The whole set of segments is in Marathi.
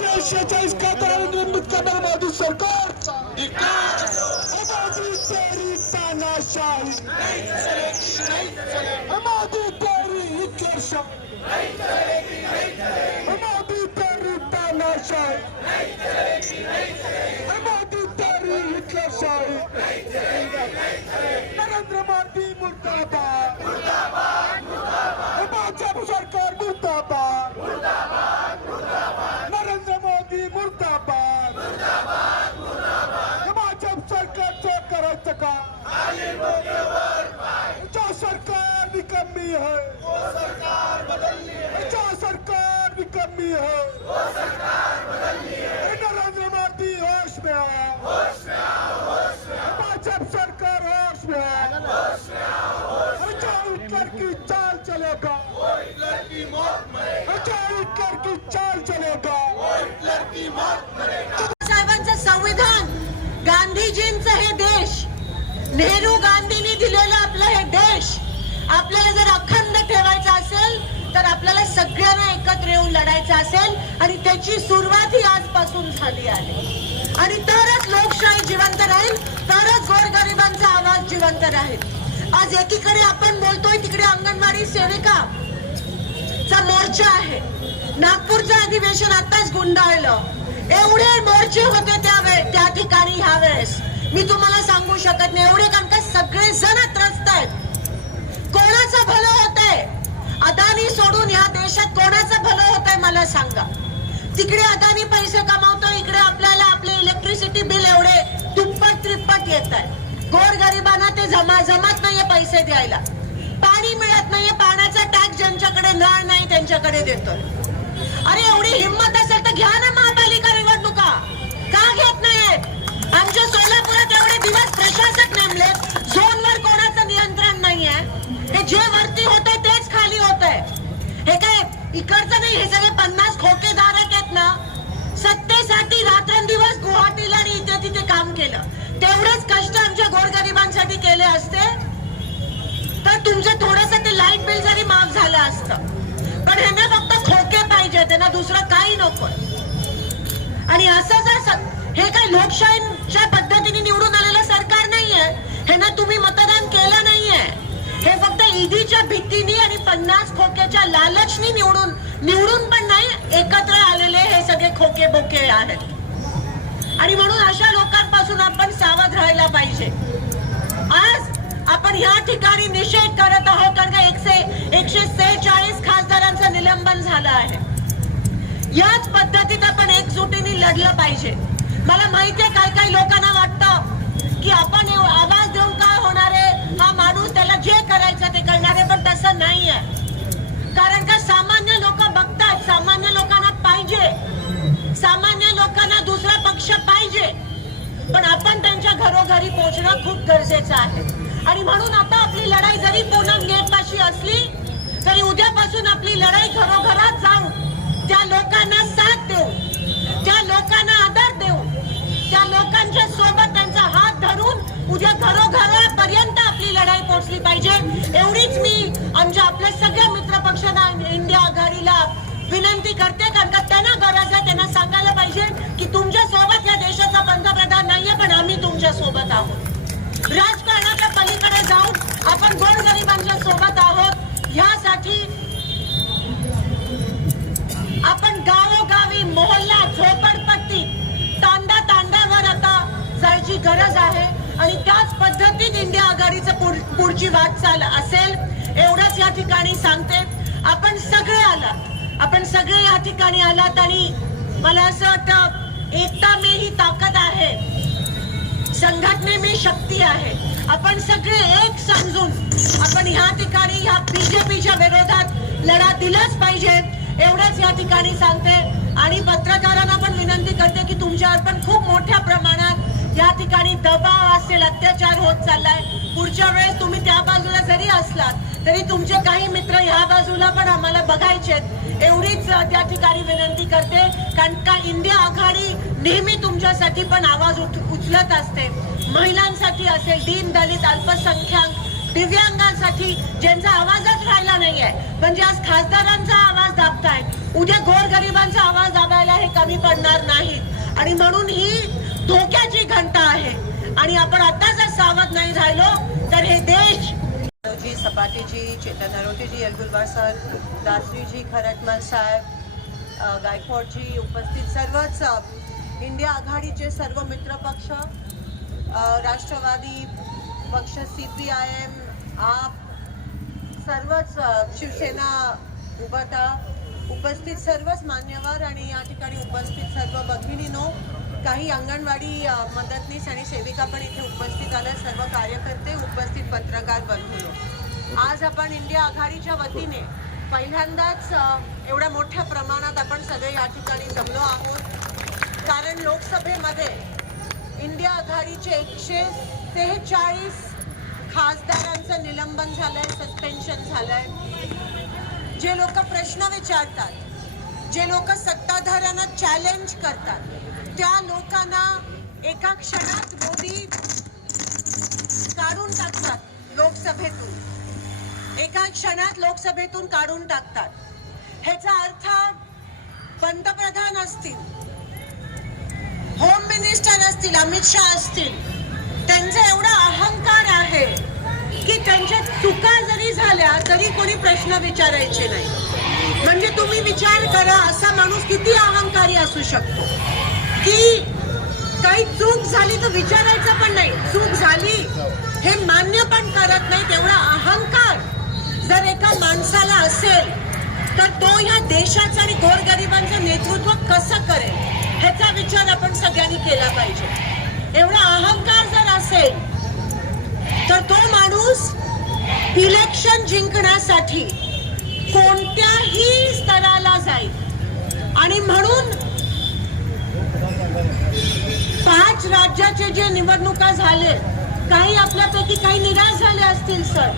एकशे शेहेचाळीस खासदारांना निलंबित करणारं मोदी सरकारचा मोदी तेरी तानाशाही मोदी तेरी हिटलरशाही मोदी तेरी तानाशाही मोदी तेरी हिटलरशाही नरेंद्र मोदी मुर्दाबाद भाजप सरकार मुर्दाबाद भाजप सरकारचं करायचं का? जो सरकार निकम्मी है जो सरकार निकम्मी है अरे नरेंद्र मोदी होश में आओ भाजप सरकार होश में आओ जो हिटलर की चाल चलेगा. अरे जो हिटलर की चाल चलेगा. संविधान. गांधीजींचं हे देश. नेहरू गांधींनी दिलेलं आपलं हे देश. आपल्याला जर अखंड ठेवायचा असेल तर आपल्याला सगळ्यांना एकत्र येऊन लढायचं असेल आणि त्याची सुरुवात ही आजपासून झाली आहे. आणि तरच लोकशाही जिवंत राहील तरच गोरगरिबांचा आवाज जिवंत राहील. आज एकीकडे आपण बोलतोय तिकडे अंगणवाडी सेविका चा मोर्चा आहे. नागपूरचं अधिवेशन आताच गुंडाळलं. एवढे मोर्चे होते त्यावेळेस त्या ठिकाणी ह्या वेळेस. मी तुम्हाला सांगू शकत नाही. एवढे कारण का सगळे जण त्रस्त आहेत. कोणाचं भलं होत आहे अदानी सोडून ह्या देशात कोणाचं भलं होत आहे मला सांगा. तिकडे अदानी पैसे कमावतो इकडे आपल्याला आपले इलेक्ट्रिसिटी बिल एवढे दुप्पट त्रिप्पट येत आहे गोरगरिबांना ते जमा जमत नाहीये पैसे द्यायला. पाणी मिळत नाहीये पाण्याचा टॅक्स ज्यांच्याकडे नळ नाही त्यांच्याकडे देतोय. अरे एवढी हिंमत असेल तर घ्या ना का घेत नाहीयेत आमच्या सोलापुरात एवढे दिवस प्रशासक नेमले. झोनवर कोणाचं नियंत्रण नाहीये. हे जे वरती होत तेच खाली होत हे काय इकडचं नाही हे सगळे पन्नास खोकेधारक आहेत ना? सत्तेसाठी रात्रंदिवस गुवाहाटीला आणि इथे तिथे काम केलं. तेवढेच कष्ट आमच्या गोरगरिबांसाठी केले असते. तर तुमचं थोडस ते लाइट बिल जरी माफ झालं असतं. पण ह्यांना फक्त खोके पाहिजे त्यांना दुसरं काही नको आणि असं हे काय लोकशाहीच्या पद्धतीने निवडून आलेलं सरकार नाहीये? ह्यांना तुम्ही मतदान केलं नाहीये? हे फक्त ईडीच्या भीतीने आणि पन्नास खोक्याच्या लालचनी निवडून निवडून पण नाही एकत्र आलेले हे सगळे खोके बोके आहेत. आणि म्हणून अशा लोकांपासून आपण सावध राहायला पाहिजे. आज आपण या ठिकाणी निषेध करत आहोत कारण का एकशे एकशे सेहेचाळीस खासदारांचं निलंबन झालं आहे. याच पद्धतीत आपण एकजुटीने लढलं पाहिजे. मला माहितीये काही काही लोकांना वाटतं की आपण आवाज देऊन काय होणार आहे? हा माणूस त्याला जे करायचं ते करणार आहे पण तसं नाहीये. कारण का सामान्य लोक बघतात सामान्य लोकांना पाहिजे. सामान्य लोकांना दुसरा पक्ष पाहिजे. पण आपण त्यांच्या घरोघरी पोहोचणं खूप गरजेचं आहे. आणि म्हणून आता आपली लढाई जरी पूनम गेटपाशी असली तरी उद्यापासून आपली लढाई घरोघरात जाऊ. त्या लोकांना साथ देऊ त्या लोकांना आदर देऊ त्या लोकांच्या सोबत त्यांचा हात धरून उद्या घरोघरापर्यंत आपली लढाई पोहोचली पाहिजे. एवढीच मी आमच्या आपल्या सगळ्या मित्र पक्षांना इंडिया आघाडीला विनंती करते कारण का त्यांना गरज आहे त्यांना सांगायला पाहिजे की तुमच्यासोबत या देशाचा पंतप्रधान नाहीये पण आम्ही तुमच्यासोबत आहोत. राजकारणाच्या पलीकडे जाऊन आपण गोरगरिबांच्या सोबत आहोत. ह्यासाठी आपण गावोगावी मोहल्ला झोपडपट्टी तांडा तांड्यावर आता जायची गरज आहे. आणि त्याच पद्धतीत इंडिया आघाडीचं पुढ- पुढची वाटचाल असेल एवढंच या ठिकाणी सांगते. आपण सगळे आलात. आपण सगळे या ठिकाणी आलात आणि मला असं वाटतं एकता मे ही ताकद आहे. संघटने मी शक्ती आहे. आपण सगळे एक समजून आपण ह्या ठिकाणी ह्या बीजेपीच्या विरोधात लढा दिलाच पाहिजे एवढंच या ठिकाणी सांगते. आणि पत्रकारांना पण विनंती करते की तुमच्यावर पण खूप मोठ्या प्रमाणात या ठिकाणी दबाव असेल अत्याचार होत चाललाय पुढच्या वेळेस तुम्ही त्या बाजूला जरी असलात तरी तुमचे काही मित्र ह्या बाजूला पण आम्हाला बघायचे एवढीच त्या ठिकाणी विनंती करते कारण का इंडिया आघाडी नेहमी तुमच्यासाठी पण आवाज उठ- उचलत असते. महिलांसाठी असेल दीन दलित अल्पसंख्याक दिव्यांगांसाठी ज्यांचा आवाजच राहिला नाहीये म्हणजे आज खासदारांचा आवाज दाबताय उद्या गोरगरिबांचा आवाज दाबायला हे कमी पडणार नाही आणि म्हणून घंटा आहे. आणि आपण आता जर सावध नाही राहिलो तर हे देश जी सपाटेजी चेतन नरोटेजी यलगुलवार सर दासरीजी खरटमल साहेब गायकवाडजी उपस्थित सर्वच इंडिया आघाडीचे सर्व मित्रपक्ष राष्ट्रवादी पक्ष सी पी आय एम आप सर्वच शिवसेना उभता उपस्थित सर्वच मान्यवर आणि या ठिकाणी उपस्थित सर्व भगिनीनो काही अंगणवाडी मदतनीस आणि सेविका पण इथे उपस्थित आल्या सर्व कार्यकर्ते उपस्थित पत्रकार बंधू आज आपण इंडिया आघाडीच्या वतीने पहिल्यांदाच एवढ्या मोठ्या प्रमाणात आपण सगळे या ठिकाणी जमलो आहोत. कारण लोकसभेमध्ये इंडिया आघाडीचे एकशे सेहेचाळीस खासदारांचं निलंबन झालंय सस्पेन्शन झालंय. जे लोक प्रश्न विचारतात जे लोक सत्ताधाऱ्यांना चॅलेंज करतात त्या लोकांना एका क्षणात मोदी काढून टाकतात लोकसभेतून. एका क्षणात लोकसभेतून काढून टाकतात. ह्याचा अर्थ पंतप्रधान असतील होम मिनिस्टर असतील अमित शहा असतील त्यांचा एवढा अहंकार आहे की त्यांच्या चुका जरी झाल्या तरी कोणी प्रश्न विचारायचे नाही. म्हणजे तुम्ही विचार करा असा माणूस किती अहंकारी असू शकतो? की काही चूक झाली तर विचारायचं पण नाही. चूक झाली हे मान्य पण करत नाही तेवढा अहंकार जर एका माणसाला असेल तर तो या देशाचं आणि गोरगरिबांचं नेतृत्व कसं करेल? ह्याचा विचार आपण सगळ्यांनी केला पाहिजे. एवढा अहंकार जर असेल तर तो माणूस इलेक्शन जिंकण्यासाठी कोणत्याही स्तराला जाईल. आणि म्हणून पाच राज्याचे जे निवडणुका झाले काही आपल्यापैकी काही निराश झाले असतील सर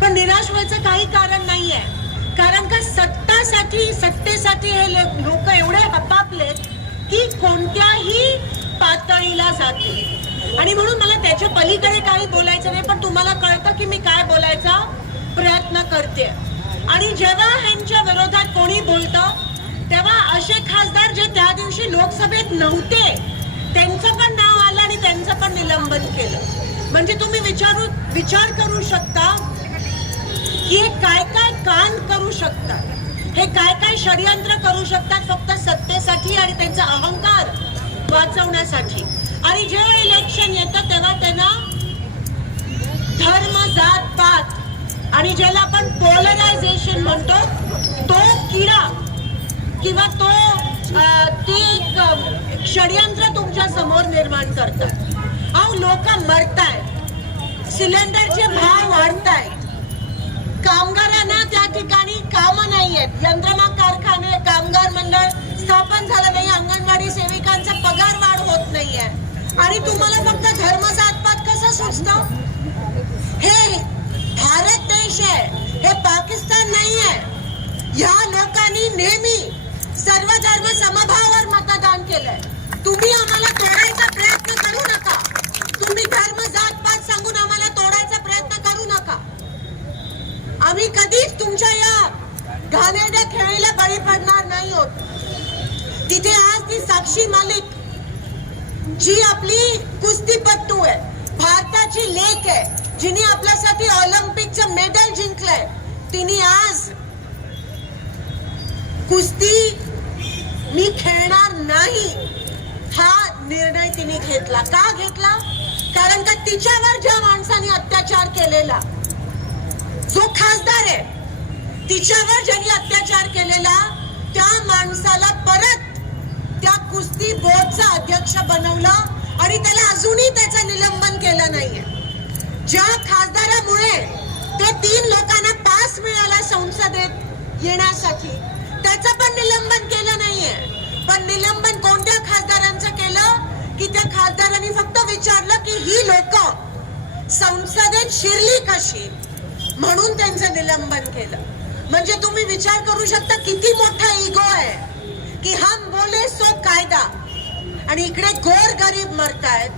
पण निराश व्हायचं काही कारण नाहीये. कारण का सत्तासाठी सत्तेसाठी हे लोक एवढे हपापलेत की कोणत्याही पातळीला जाते आणि म्हणून मला त्याच्या पलीकडे काही बोलायचं नाही पण तुम्हाला कळतं की मी काय बोलायचा प्रयत्न करते. आणि जेव्हा ह्यांच्या विरोधात कोणी बोलतं तेव्हा असे खासदार जे त्या दिवशी लोकसभेत नव्हते त्यांचं पण नाव आलं आणि त्यांचं पण निलंबन केलं. म्हणजे तुम्ही विचारू विचार करू शकता की हे काय काय कान करू शकतात. हे काय काय षडयंत्र करू शकतात फक्त सत्तेसाठी आणि त्यांचा अहंकार वाचवण्यासाठी. आणि जेव्हा इलेक्शन येतं तेव्हा त्यांना धर्म जात पात. आणि ज्याला आपण पोलरायझेशन म्हणतो तो किडा किंवा तो ती षडयंत्र तुमच्यासमोर निर्माण करतात. अहो लोक मरताय. सिलेंडरचे भाव वाढताय. कामगारांना त्या ठिकाणी काम नाही आहेत यंत्रणा कारखाने कामगार मंडळ स्थापन झालं नाही. अंगणवाडी सेविकांचा पगार वाढ होत नाहीये. आणि तुम्हाला फक्त धर्माचा जातपात कसं सुचतं? हे भारत देश आहे. हे पाकिस्तान नाही आहे ह्या लोकांनी नेहमी सर्व धर्म समभावावर मतदान केलंय. तुम्ही आम्हाला तोडायचा प्रयत्न करू नका. तुम्ही धर्म जात पात सांगून आम्हाला तोडायचा प्रयत्न करू नका. आम्ही कधीच तुमच्या या घाणेरड्या खेळीला बळी पडणार नाही होत तिथे आज ती साक्षी मालिक जी आपली कुस्तीपट्टू आहे भारताची लेख आहे जिने आपल्यासाठी ऑलिम्पिकचं मेडल जिंकलंय तिने आज कुस्ती मी खेळणार नाही. हा निर्णय तिने घेतला. का घेतला? कारण का तिच्यावर ज्या माणसाने अत्याचार केलेला जो खासदार आहे तिच्यावर ज्यांनी अत्याचार केलेला त्या माणसाला परत त्या कुस्ती बोर्डचा अध्यक्ष बनवलं आणि त्याला अजूनही त्याचं निलंबन केलं नाहीये. ज्या खासदारामुळे त्या तीन लोकांना पास मिळाला संसदेत येण्यासाठी त्याचं पण निलंबन केलं पण निलंबन कोणत्या खासदारांचं केलं? की त्या खासदारांनी फक्त विचारलं की ही लोक संसदेत शिरली कशी? म्हणून त्यांचं निलंबन केलं. म्हणजे तुम्ही विचार करू शकता किती मोठा इगो आहे की हम बोले सो कायदा. आणि इकडे गोर गरीब मरतायत.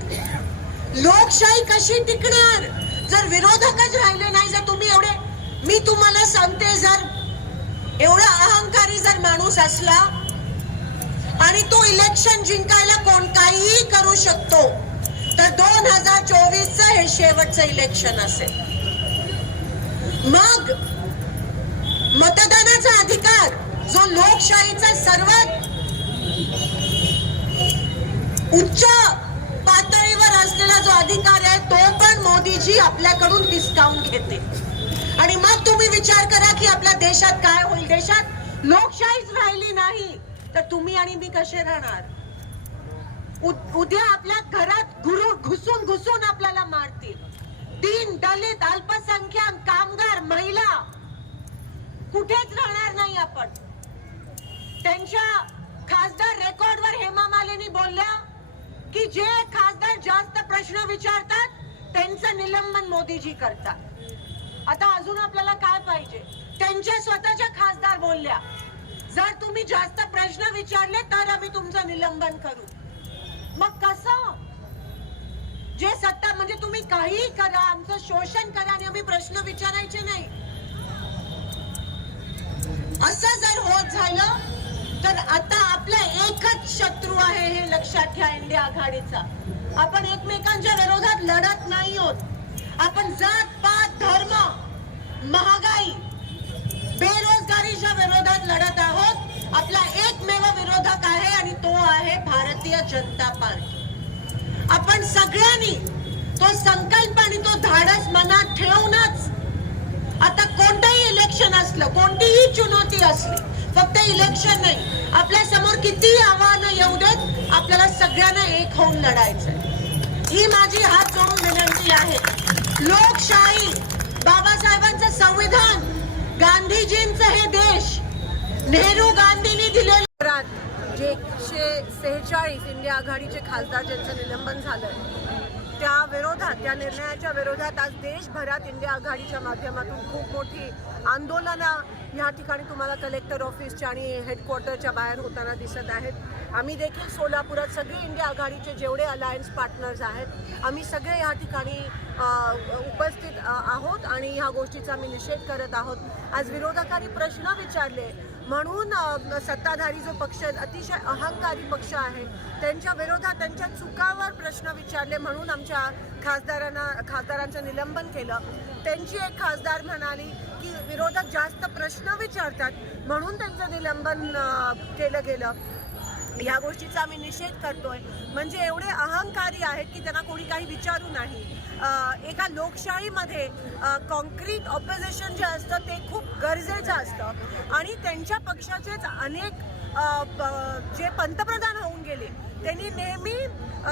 लोकशाही कशी टिकणार? जर विरोधकच राहिले नाही जर तुम्ही एवढे मी तुम्हाला सांगते जर एवढा अहंकारी जर माणूस असला आणि तो इलेक्शन जिंकायला कोण काहीही करू शकतो. तर दोन हजार चोवीसचं हे शेवटचं इलेक्शन असेल. मग मतदानाचा अधिकार जो लोकशाहीचा सर्वात उच्च पातळीवर असलेला जो अधिकार आहे तो पण मोदीजी आपल्याकडून डिस्काउंट घेते. आणि मग तुम्ही विचार करा की आपल्या देशात काय होईल. देशात लोकशाहीच राहिली नाही. तर तुम्ही आणि मी कसे राहणार? उद्या आपल्या घरात गुरु घुसून घुसून आपल्याला मारतील. दीन दलित अल्पसंख्याक कामगार महिला. कुठेच राहणार नाही आपण. त्यांच्या खासदार रेकॉर्डवर हेमा मालिनी बोलल्या की जे खासदार जास्त प्रश्न विचारतात त्यांचं निलंबन मोदीजी करतात. आता अजून आपल्याला काय पाहिजे? त्यांच्या स्वतःच्या खासदार बोलल्या. जर तुम्ही जास्त प्रश्न विचारले तर आम्ही तुमचं निलंबन करू. मग कसं? जे सत्ता म्हणजे तुम्ही काहीही करा आमचं शोषण करा आणि आम्ही प्रश्न विचारायचे नाही. असं जर होत झालं तर आता आपला एकच शत्रू आहे हे लक्षात घ्या इंडिया आघाडीचा. आपण एकमेकांच्या विरोधात लढत नाही आहोत आपण जात पात धर्म महागाई आपला एकमेव विरोधक आहे आणि तो आहे भारतीय जनता पार्टी. आपण सगळ्यांनी तो संकल्प आणि तो धाडस मनात ठेवूनच आता कोणतंही इलेक्शन असलं कोणतीही चुनौती असली फक्त इलेक्शन नाही आपल्यासमोर किती आव्हानं येऊ देत आपल्याला सगळ्यांना एक होऊन लढायचं ही माझी हात जोडून विनंती आहे. लोकशाही बाबासाहेबांचं संविधान गांधीजींचं हे देश नेहरू गांधी दिलेलं शहरात जे एकशे सेहेचाळीस इंडिया आघाडीचे खासदार ज्यांचं निलंबन झालं त्या विरोधात त्या निर्णयाच्या विरोधात आज देशभरात इंडिया आघाडीच्या माध्यमातून खूप मोठी आंदोलनं या ठिकाणी तुम्हाला कलेक्टर ऑफिसच्या आणि हेडक्वार्टरच्या बाहेर होताना दिसत आहेत. आम्ही देखील सोलापुरात सगळे इंडिया आघाडीचे जेवढे अलायन्स पार्टनर्स आहेत आम्ही सगळे या ठिकाणी उपस्थित आहोत आणि ह्या गोष्टीचा आम्ही निषेध करत आहोत. आज विरोधकांनी प्रश्न विचारले म्हणून सत्ताधारी जो पक्ष अतिशय अहंकारी पक्ष आहे. त्यांच्या विरोधात त्यांच्या चुकावर प्रश्न विचारले म्हणून आमच्या खासदारांना खासदारांचं निलंबन केलं. त्यांची एक खासदार म्हणाली की विरोधक जास्त प्रश्न विचारतात म्हणून त्यांचं निलंबन केलं गेलं. या गोष्टीचा आम्ही निषेध करतोय. म्हणजे एवढे अहंकारी आहेत की त्यांना कोणी काही विचारू नाही. एका लोकशाहीमध्ये कॉन्क्रीट ऑपोजिशन जे असतं ते खूप गरजेचं असतं. आणि त्यांच्या पक्षाचेच अनेक प- जे पंतप्रधान होऊन गेले त्यांनी नेहमी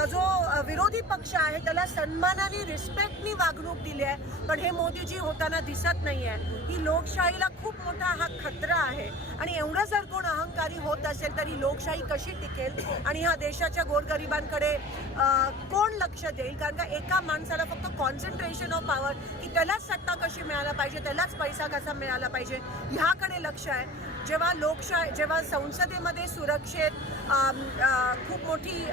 जो विरोधी पक्ष आहे त्याला सन्मानाने रिस्पेक्टनी वागणूक दिली आहे. पण हे मोदीजी होताना दिसत नाही आहे ही लोकशाहीला खूप मोठा हा खतरा आहे. आणि एवढं जर कोण अहंकारी होत असेल तरी लोकशाही कशी टिकेल? आणि ह्या देशाच्या गोरगरिबांकडे कोण लक्ष देईल? कारण का एका माणसाला फक्त कॉन्सन्ट्रेशन ऑफ पॉवर की त्यालाच सत्ता कशी मिळायला पाहिजे त्यालाच पैसा कसा मिळाला पाहिजे ह्याकडे लक्ष आहे. जेव्हा लोकशाही जेव्हा संसदेमध्ये सुरक्षेत खूप मोठी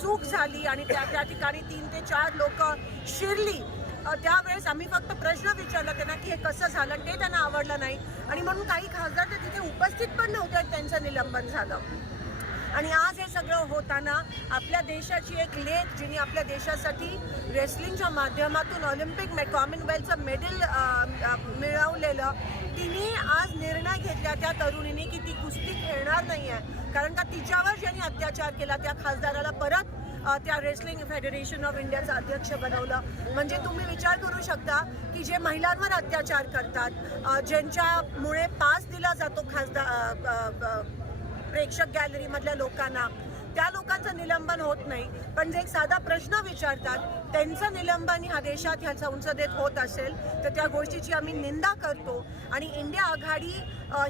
चूक झाली आणि त्या त्या ठिकाणी तीन ते चार लोक शिरली त्यावेळेस आम्ही फक्त प्रश्न विचारला त्यांना की हे कसं झालं ते त्यांना आवडलं नाही. आणि म्हणून काही खासदार तर तिथे उपस्थित पण नव्हते त्यांचं निलंबन झालं. आणि आज हे सगळं होताना आपल्या देशाची एक लेख जिने आपल्या देशासाठी रेसलिंगच्या माध्यमातून ऑलिम्पिक मे कॉमनवेल्थचं मेडल मिळवलेलं तिने आज निर्णय घेतला त्या तरुणीने की ती कुस्ती खेळणार नाही आहे कारण का तिच्यावर ज्यांनी अत्याचार केला त्या खासदाराला परत त्या रेसलिंग फेडरेशन ऑफ इंडियाचं अध्यक्ष बनवलं. म्हणजे तुम्ही विचार करू शकता की जे महिलांवर अत्याचार करतात ज्यांच्यामुळे पास दिला जातो खासदार प्रेक्षक गॅलरीमधल्या लोकांना त्या लोकांचं निलंबन होत नाही. पण जे एक साधा प्रश्न विचारतात त्यांचं निलंबन ह्या देशात ह्या संसदेत होत असेल तर त्या गोष्टीची आम्ही निंदा करतो. आणि इंडिया आघाडी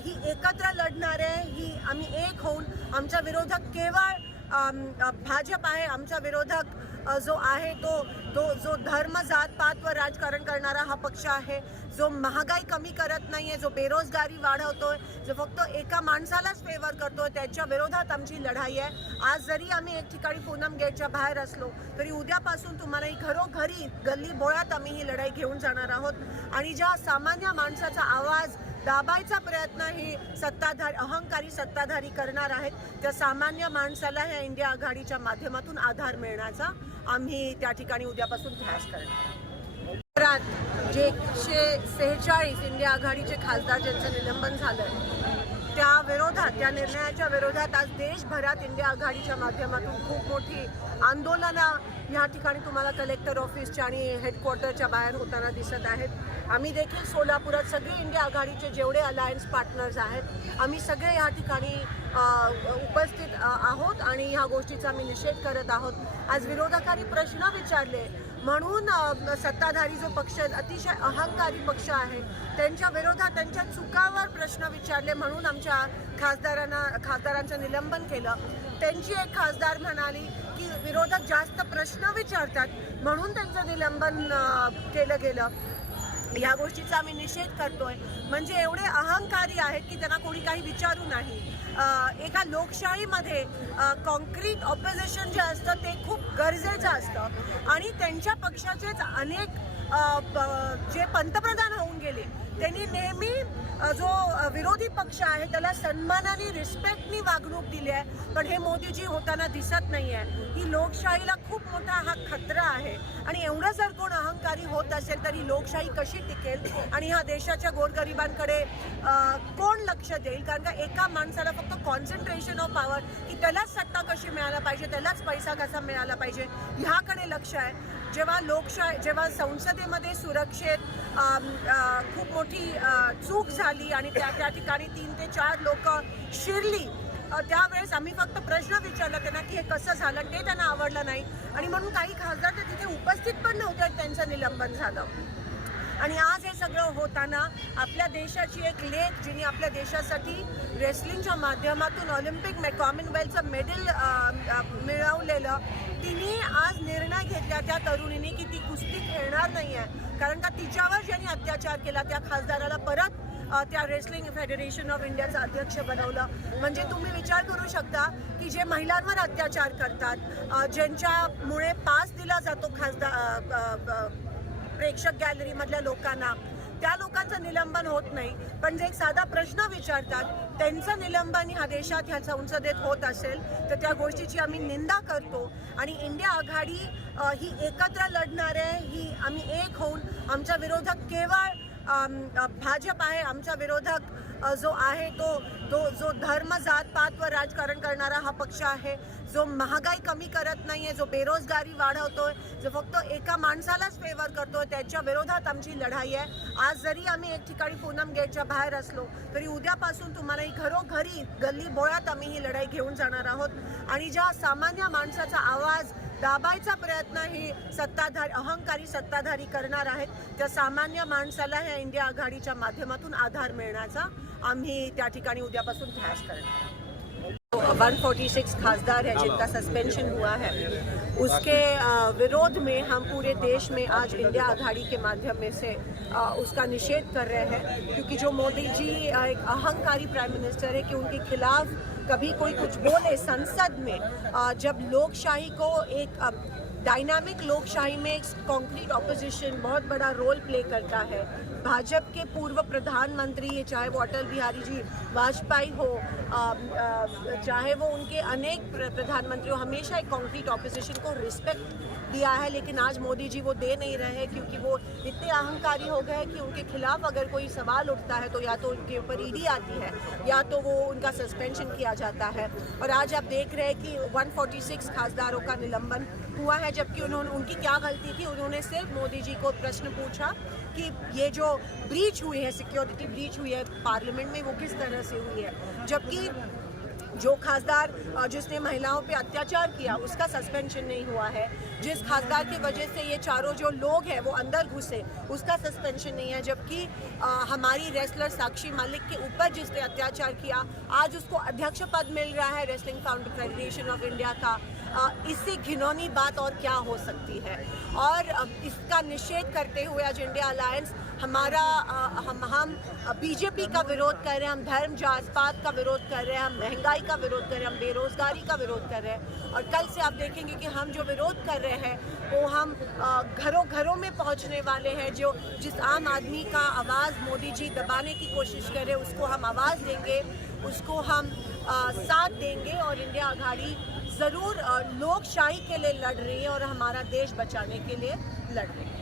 ही एकत्र लढणार आहे ही आम्ही एक होऊन आमचा विरोधक केवळ भाजप आहे आमचा विरोधक जो आहे तो तो जो धर्म जात पातवर राजकारण करणारा हा पक्ष आहे. जो महागाई कमी करत नाही आहे जो बेरोजगारी वाढवतोय जो फक्त एका माणसालाच फेवर करतोय त्याच्या विरोधात आमची लढाई आहे. आज जरी आम्ही एक ठिकाणी पूनम गेटच्या बाहेर असलो तरी उद्यापासून तुम्हाला ही घरोघरी गल्ली बोळात आम्ही ही लढाई घेऊन जाणार आहोत. आणि ज्या सामान्य माणसाचा आवाज दाबायचा प्रयत्न ही सत्ताधारी अहंकारी सत्ताधारी करणार आहेत. त्या सामान्य माणसाला ह्या इंडिया आघाडीच्या माध्यमातून आधार मिळण्याचा आम्ही त्या ठिकाणी उद्यापासून ध्यास करणार जे एकशे सेहेचाळीस इंडिया आघाडीचे खासदार ज्यांचं निलंबन झालं त्या विरोधात त्या निर्णयाच्या विरोधात आज देशभरात इंडिया आघाडीच्या माध्यमातून खूप मोठी आंदोलनं या ठिकाणी तुम्हाला कलेक्टर ऑफिसच्या आणि हेडक्वार्टरच्या बाहेर होताना दिसत आहेत. आम्ही देखील सोलापुरात सगळे इंडिया आघाडीचे जेवढे अलायन्स पार्टनर्स आहेत आम्ही सगळे या ठिकाणी उपस्थित आहोत आणि ह्या गोष्टीचा आम्ही निषेध करत आहोत. आज विरोधकांनी प्रश्न विचारले. म्हणून सत्ताधारी जो पक्ष अतिशय अहंकारी पक्ष आहे त्यांच्या विरोधात त्यांच्या चुकावर प्रश्न विचारले म्हणून आमच्या खासदारांना खासदारांचं निलंबन केलं. त्यांची एक खासदार म्हणाली की विरोधक जास्त प्रश्न विचारतात म्हणून त्यांचं निलंबन केलं गेलं. या गोष्टीचा आम्ही निषेध करतोय. म्हणजे एवढे अहंकारी आहेत की त्यांना कोणी काही विचारू नाही. एका लोकशाहीमध्ये कॉन्क्रीट ऑपोजिशन जे असतं ते खूप गरजेचं असतं. आणि त्यांच्या पक्षाचेच अनेक जे पंतप्रधान होऊन गेले त्यांनी नेहमी जो विरोधी पक्ष आहे त्याला सन्मानाने रिस्पेक्टनी वागणूक दिली आहे. पण हे मोदीजी होताना दिसत नाही आहे ही लोकशाहीला खूप मोठा हा खतरा आहे. आणि एवढं जर कोण अहंकारी होत असेल तर ही लोकशाही कशी टिकेल? आणि ह्या देशाच्या गोरगरिबांकडे कोण लक्ष देईल? कारण का एका माणसाला फक्त कॉन्सन्ट्रेशन ऑफ पॉवर की त्यालाच सत्ता कशी मिळायला पाहिजे त्यालाच पैसा कसा मिळाला पाहिजे ह्याकडे लक्ष आहे. जेव्हा लोकशाही जेव्हा संसदेमध्ये सुरक्षेत खूप मोठी चूक झाली आणि त्या त्या ठिकाणी तीन ते चार लोक शिरली त्यावेळेस आम्ही फक्त प्रश्न विचारला त्यांना की हे कसं झालं ते त्यांना आवडलं नाही. आणि म्हणून काही खासदार तर तिथे उपस्थित पण नव्हते त्यांचं निलंबन झालं. आणि आज हे सगळं होताना आपल्या देशाची एक लेख जिने आपल्या देशासाठी रेसलिंगच्या माध्यमातून ऑलिम्पिक मे कॉमनवेल्थचं मेडल मिळवलेलं तिने आज निर्णय घेतला त्या तरुणीने की ती कुस्ती खेळणार नाही आहे कारण का तिच्यावर ज्यांनी अत्याचार केला त्या खासदाराला परत त्या रेसलिंग फेडरेशन ऑफ इंडियाचं अध्यक्ष बनवलं. म्हणजे तुम्ही विचार करू शकता की जे महिलांवर अत्याचार करतात ज्यांच्यामुळे पास दिला जातो खासदार प्रेक्षक गॅलरीमधल्या लोकांना. त्या लोकांचं निलंबन होत नाही. पण जे एक साधा प्रश्न विचारतात त्यांचं निलंबन ह्या देशात ह्या संसदेत होत असेल तर त्या गोष्टीची आम्ही निंदा करतो. आणि इंडिया आघाडी ही एकत्र लढणार आहे ही आम्ही एक होऊन आमच्या विरोधक केवळ भाजप आहे आमचा विरोधक जो आहे तो तो जो धर्म जात व राजकारण करणारा हा पक्ष आहे. जो महागाई कमी करत नाही आहे जो बेरोजगारी वाढवतोय जो फक्त एका माणसालाच फेवर करतोय त्याच्या विरोधात आमची लढाई आहे. आज जरी आम्ही एक ठिकाणी पूनम गेटच्या बाहेर असलो तरी उद्यापासून तुम्हाला ही घरोघरी गल्ली बोळात आम्ही ही लढाई घेऊन जाणार आहोत. आणि ज्या सामान्य माणसाचा आवाज दाबायचा प्रयत्न ही सत्ताधारी अहंकारी सत्ताधारी करणार आहेत त्या सामान्य माणसाला ह्या इंडिया आघाडीच्या माध्यमातून आधार मिळण्याचा आम्ही त्या ठिकाणी उद्यापासून ध्यास करणार 146 खासदार है जिनका सस्पेंशन हुआ है। उसके विरोध में हम पूरे देश में आज इंडिया आघाड़ी के माध्यम में से उसका निषेध कर रहे हैं। क्योंकि जो मोदी जी एक अहंकारी प्राइम मिनिस्टर है कि उनके खिलाफ कभी कोई कुछ बोले संसद में जब लोकशाही को एक डायनामिक लोकशाही में कॉन्क्रीट ऑपोजिशन बहुत बड़ा रोल प्ले करता है। भाजपा के पूर्व प्रधानमंत्री, ये चाहे वो अटल बिहारी जी वाजपेयी हो चाहे वो उनके अनेक प्रधानमंत्री हो, हमेशा एक कॉन्क्रीट ऑपोजिशन को रिस्पेक्ट दिया है, लेकिन आज मोदी जी वो दे नहीं रहे क्योंकि वो इतने अहंकारी हो गए कि उनके खिलाफ अगर कोई सवाल उठता है तो या तो उनके ऊपर ईडी आती है, या तो वो उनका सस्पेंशन किया जाता है। और आज आप देख रहे हैं कि 146 खासदारों का निलंबन हुआ है, जबकि उन्होंने, उनकी क्या गलती थी? उन्होंने सिर्फ़ मोदी जी को प्रश्न पूछा कि ये जो ब्रीच हुई है सिक्योरिटी ब्रीच हुई है पार्लियामेंट में वो किस तरह से हुई है? जबकि जो खासदार जिसने महिलाओं पे अत्याचार किया, उसका सस्पेंशन नहीं हुआ है। जिस खासदार की वजह से ये चारों जो लोग हैं, वो अंदर घुसे, उसका सस्पेंशन नहीं है। जबकि हमारी रेसलर साक्षी मलिक के ऊपर जिसने अत्याचार किया, आज उसको अध्यक्ष पद मिल रहा है wrestling found federation of India का। इससे घिनौनी बात और क्या हो सकती है? और इसका निषेध करते हुए आज इंडिया अलायंस हमारा हम हम बीजेपी का विरोध कर रहे हैं, हम धर्म जात का विरोध कर रहे हैं, हम महँगाई का विरोध कर रहे हैं, हम बेरोजगारी का विरोध कर रहे हैं। और कल से आप देखेंगे कि हम जो विरोध कर रहे हैं, वो हम घरों घरों में पहुँचने वाले हैं, जो जिस आम आदमी का आवाज़ मोदी जी दबाने की कोशिश कर रहे हैं, उसको हम आवाज़ देंगे, उसको हम साथ देंगे और इंडिया आघाड़ी ज़रूर अ, लोकशाही के लिए लड़ रही है और हमारा देश बचाने के लिए लड़ रही है।